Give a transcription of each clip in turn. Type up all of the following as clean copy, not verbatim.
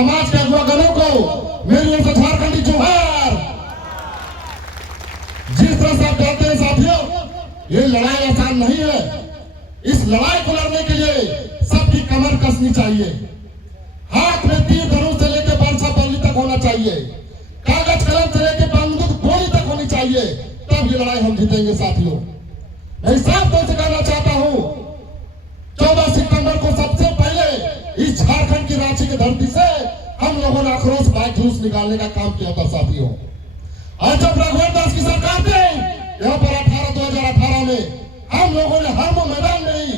समाज के अगुवागणों को मेरी ओर से झारखंडी जोहार। जिस तरह से आप जानते हैं साथियों, ये लड़ाई आसान नहीं है। इस लड़ाई को लड़ने के लिए सबकी कमर कसनी चाहिए, हाथ में तीर धनुष से लेकर बरसा बल्ली तक होना चाहिए, कागज कलम से लेकर बंदूक गोली तक होनी चाहिए, तब ये लड़ाई हम जीतेंगे साथियों। मैं साफ तौर से कहना चाहता हूं, 14 सितंबर को सबसे पहले इस झारखंड की रांची की धरती से हम लोगों ने आक्रोश बाइक जुलूस निकालने का काम किया था साथियों। और जब रघुवर दास की सरकार थी यहाँ पर 2018 में हम लोगों ने हर वो मैदान में ही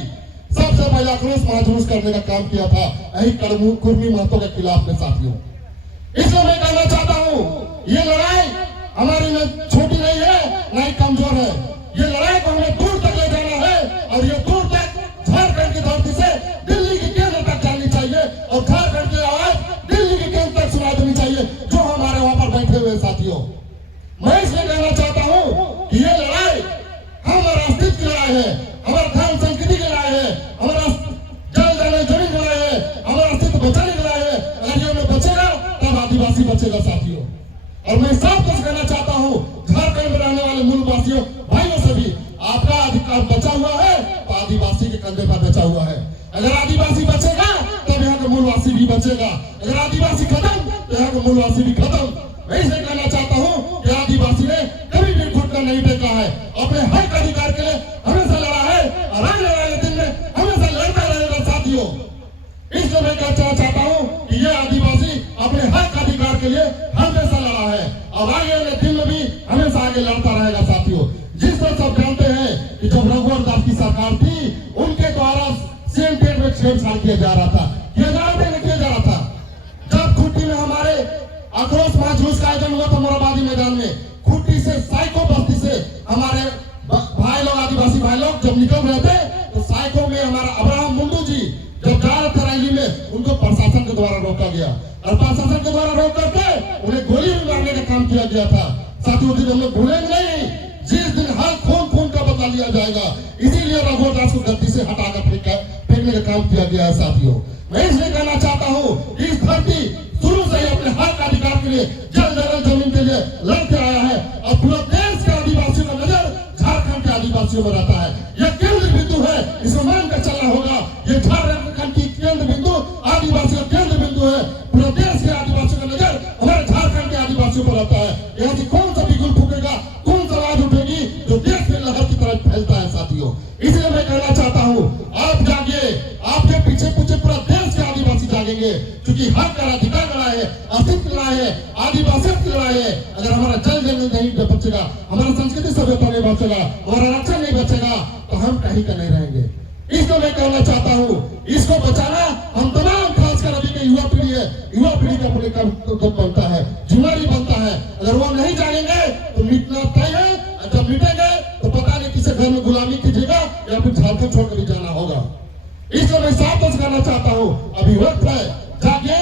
सबसे पहले आक्रोश महाजुलूस करने का काम किया था, यही कुर्मी महतो के खिलाफ में साथियों। इसलिए मैं कहना चाहता हूं, ये लड़ाई हमारी न छोटी नहीं है न ही कमजोर है। ये लड़ाई को हमें दूर तक ले जाना है और ये दूर तक झारखंड की धरती से दिल्ली की केंद्र तक जानी चाहिए और झारखंड की आवाज दिल्ली की केंद्र तक सुना देनी चाहिए, जो हमारे वहां पर बैठे हुए साथियों। मैं इसलिए कहना चाहता हूं कि ये लड़ाई हमारा अस्तित्व की लड़ाई है, हमारा धर्म संस्कृति की लड़ाई है, हमारा जल जल जमीन की लड़ाई है, हमारा अस्तित्व बचाने की लड़ाई है। अगर ये हमें बचेगा तब आदिवासी बचेगा साथियों। और मैं साफ तौर से कहना चाहता हूं, झारखंड में रहने वाले मूलवासियों भाइयों से भी, आपका अधिकार बचा हुआ है तो आदिवासी के कंधे पर बचा हुआ है। अगर आदिवासी बचेगा तब यहाँ का मूलवासी भी बचेगा, अगर आदिवासी खत्म तो यहाँ का मूलवासी भी खत्म। मैं इसलिए कहना चाहता हूं कि आदिवासी ने कभी भी घुटना नहीं टेका है, अपने हक अधिकार के लिए हमेशा लड़ा है और आने वाले दिन में हमेशा लड़ता रहेगा साथियों। इसलिए मैं कहना चाहता हूं कि ये आदिवासी अपने हक अधिकार के लिए हमेशा लड़ा है और आगे वाले दिन में भी हमेशा आगे लड़ता रहेगा साथियों। जिस तरह सब जानते हैं कि जब रघुवर दास की सरकार थी, उनके द्वारा सेम डेट में छेड़छाड़ किया जा रहा था, किया जा रहा था। जब खुट्टी में हमारे आक्रोश महाजुलूस का आयोजन हुआ था मोराबादी मैदान में, खुट्टी से साइको बस्ती से हमारे भाई लोग, आदिवासी भाई लोग जब निकल रहे थे तो साइको में हमारा अब्राहम मुंडू जी जब जा रहे थे रैली में, उनको प्रशासन के द्वारा रोका गया और प्रशासन के द्वारा रोक करके उन्हें गोली भी मारने का काम किया गया था साथियों। हम लोग भूलेंगे नहीं, जिस दिन हर खून का बदला लिया जाएगा, इसीलिए रघुवर दास को गद्दी से हटाकर फेंकने का काम किया गया है साथियों। मैं इसलिए कहना चाहता हूँ, इस धरती शुरू से ही अपने हक अधिकार के लिए, जल जल जमीन के लिए लड़ते आया है और पूरे देश के आदिवासियों का नजर झारखंड के आदिवासियों में रहता है। यह केंद्र बिंदु है, इसमें मान कर चलना होगा। ये झारखंड की केंद्र बिंदु, आदिवासी का केंद्र बिंदु है। पूरे देश के आदिवासियों का नजर हमारे झारखंड के आदिवासियों पर रहता है। यहाँ से कौन सा बिगुल फूकेगा, कौन सा आवाज उठेगी जो देश में लहर की तरह फैलता है साथियों। इसलिए मैं कहना चाहता हूँ, आप जागिए, आपके पीछे पीछे पूरा देश के आदिवासी जागेंगे, क्योंकि हक का अधिकार लड़ाई है, अस्तित्व की लड़ाई है, आदिवासियों की लड़ाई है। अगर हमारा जल जमीन नहीं बचेगा, हमारा संस्कृति सभ्यता नहीं बचेगा, हमारा रक्षा नहीं बचेगा तो हम कहीं का नहीं रहेंगे। इसको मैं कहना चाहता हूँ, इसको बचाना हम तमाम, खासकर अभी के युवा पीढ़ी है, युवा पीढ़ी का पुलिस बनता है, जिम्मेदारी बनता है। अगर वो नहीं जानेंगे तो मिटना तय है, जब मिटेंगे तो पता नहीं किसी घर में गुलामी कीजिएगा या फिर झारखंड छोड़कर भी जाना होगा। इसलिए मैं साफ तौर से कहना चाहता हूँ, अभी वक्त है, जाके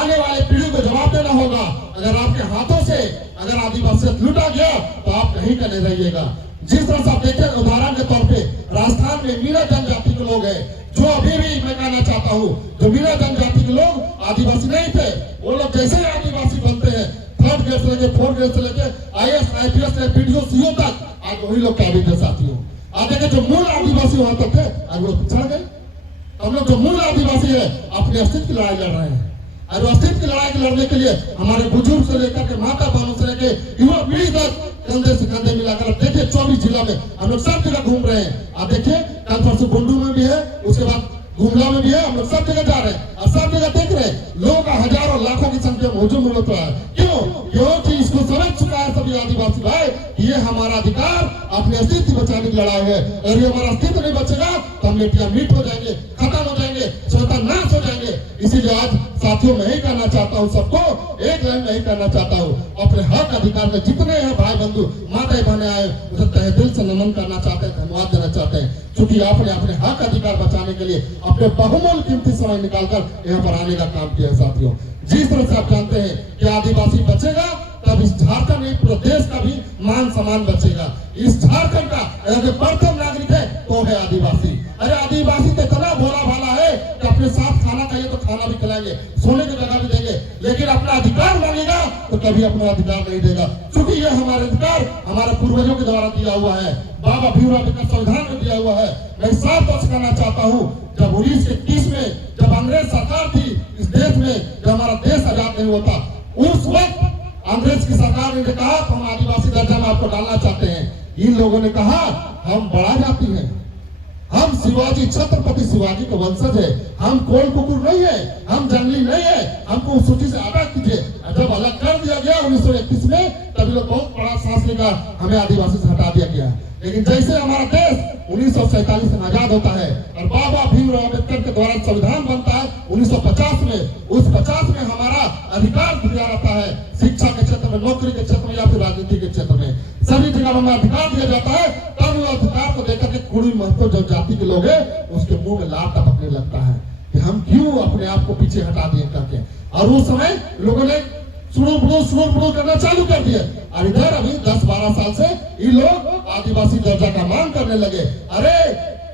आने वाले पीढ़ी को जवाब देना होगा। अगर आपके हाथों से अगर आदिवासी लूटा गया तो आप कहीं का नहीं रहिएगा। जिस तरह से आप देखें, उदाहरण के तौर पे राजस्थान में मीरा जनजाति के लोग हैं, जो अभी भी मैं कहना चाहता हूँ, जो मीरा जनजाति के लोग आदिवासी नहीं थे, वो लोग जैसे ही आदिवासी बनते हैं, 3rd ग्रेड से लेके 4th ग्रेड से लेके IAS, IPS, PDO, CO तक आज वही लोग कैबिनेट है साथियों। आप देखें, जो मूल आदिवासी वहां तक थे आज वो पिछड़ गए। हम लोग जो मूल आदिवासी है अपने अस्तित्व की लड़ाई लड़ रहे हैं और अस्तित्व की लड़ाई लड़ने के लिए हमारे बुजुर्ग से लेकर के माता बहनों से लेकर युवा पीढ़ी तक कंधे से कंधे मिलाकर, आप देखिए 24 जिला में हम लोग सब जगह घूम रहे हैं। आप देखिए, कल परसों बुंडू में भी है, उसके बाद गुमला में भी है, हम लोग सब जगह जा रहे हैं और सब जगह देख रहे हैं लोग हजारों लाखों की संख्या में हुजूम मिल रहा है। क्यों? क्योंकि इसको समझ चुका है सभी आदिवासी भाई, ये हमारा अधिकार, अपने अस्तित्व बचाने की लड़ाई है। अगर ये हमारा अस्तित्व नहीं बचेगा तो हम मिट्टियां मीट हो जाएंगे, खत्म हो जाएंगे, स्वतः नाश हो जाएंगे। इसीलिए आज साथियों मैं ही कहना चाहता हूँ, सबको एक लाइन में ही कहना चाहता हूँ, अपने हक अधिकार में जितने हैं भाई बंधु माता बहने आए, उसे तहे दिल से नमन करना चाहते हैं, धन्यवाद देना चाहते हैं, क्योंकि आपने अपने हक अधिकार बचाने के लिए अपने बहुमूल्य कीमती समय निकालकर यहाँ पर आने का काम किया है साथियों। जिस तरह से आप जानते हैं कि आदिवासी बचेगा तब इस झारखंड में पूरे देश का भी मान सम्मान बचेगा। इस झारखंड का अगर प्रथम नागरिक है तो है आदिवासी। अरे आदिवासी तो इतना भोला भाला है कि अपने साथ खाना खाइए तो खाना भी खिलाएंगे, सोने की जगह भी देंगे, अपना अधिकार मांगेगा तो कभी अपना अधिकार नहीं देगा, क्योंकि ये हमारे अधिकार हमारे पूर्वजों के द्वारा दिया हुआ है, बाबा भीमराव अम्बेडकर संविधान में दिया हुआ है। मैं साफ तौर से कहना चाहता हूँ, जब 1931 में जब अंग्रेज सरकार थी इस देश में, जब हमारा देश आजाद नहीं होता, उस वक्त अंग्रेज की सरकार ने कहा हम आदिवासी दर्जा में आपको डालना चाहते हैं। इन लोगों ने कहा हम बड़ा जाति हैं, हम शिवाजी छत्रपति शिवाजी के वंशज है, हम कोल कुकुर नहीं है, हम जंगली नहीं है, हमको उस सूची से अलग कीजिए। जब अलग कर दिया गया 1931 में, तभी लोग बहुत बड़ा सांस लेगा, हमें आदिवासी से हटा दिया गया। लेकिन जैसे हमारा देश 1947 में आजाद होता है और बाबा भीमराव अम्बेडकर के द्वारा संविधान बनता है 1950 में, उस 50 में हमारा अधिकार दिया जाता है, शिक्षा के क्षेत्र में, नौकरी के क्षेत्र में या फिर राजनीति के क्षेत्र में, सभी जगह हमें अधिकार दिया जाता है। तब वो अधिकार को देकर के कुड़ी महतो जो जाति के लोग है उसके मुंह में लात टपकने लगता है कि हम क्यों अपने आप को पीछे हटा दिए करके। और उस समय लोगों ने सुनो करना चालू कर दिया और इधर अभी 10-12 साल से ये लोग आदिवासी दर्जा का मांग करने लगे। अरे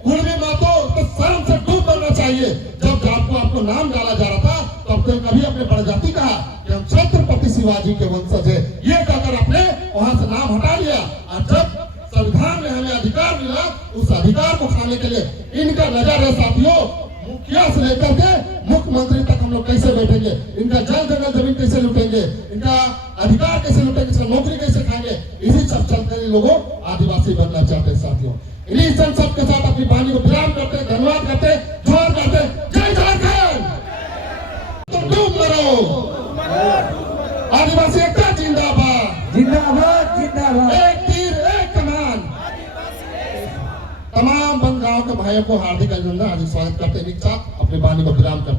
कुर्मी मातो तो शर्म से डूब मरना चाहिए। जब आपको नाम डाला जा रहा था तो अब तो कभी अपने प्रजाति कहा कि हम छत्रपति शिवाजी के वंशज है, ये कहकर अपने वहां से नाम हटा लिया। और जब संविधान में हमें अधिकार मिला, उस अधिकार को खाने के लिए इनका नजर है साथियों, मुखिया से लेकर के मुख्यमंत्री तक हम लोग कैसे बैठेंगे, इनका जंगल जमीन कैसे लूटेंगे, इनका अधिकार कैसे लूटेंगे, नौकरी कैसे खाएंगे। इसी सब चलते लोगों आदिवासी बनना चाहते हैं साथियों। इन्हीं सब के साथ अपनी वाणी को विराम करते, धन्यवाद करते, जोर करते, जय झारखंड। तो डूब मरो, आदिवासी एकता जिंदाबाद जिंदाबाद जिंदाबाद। एक तीर एक कमान। तमाम बंद गांव के भाइयों को हार्दिक अभिनंदन, हार्दिक स्वागत करते हैं। एक साथ अपनी वाणी को विराम करते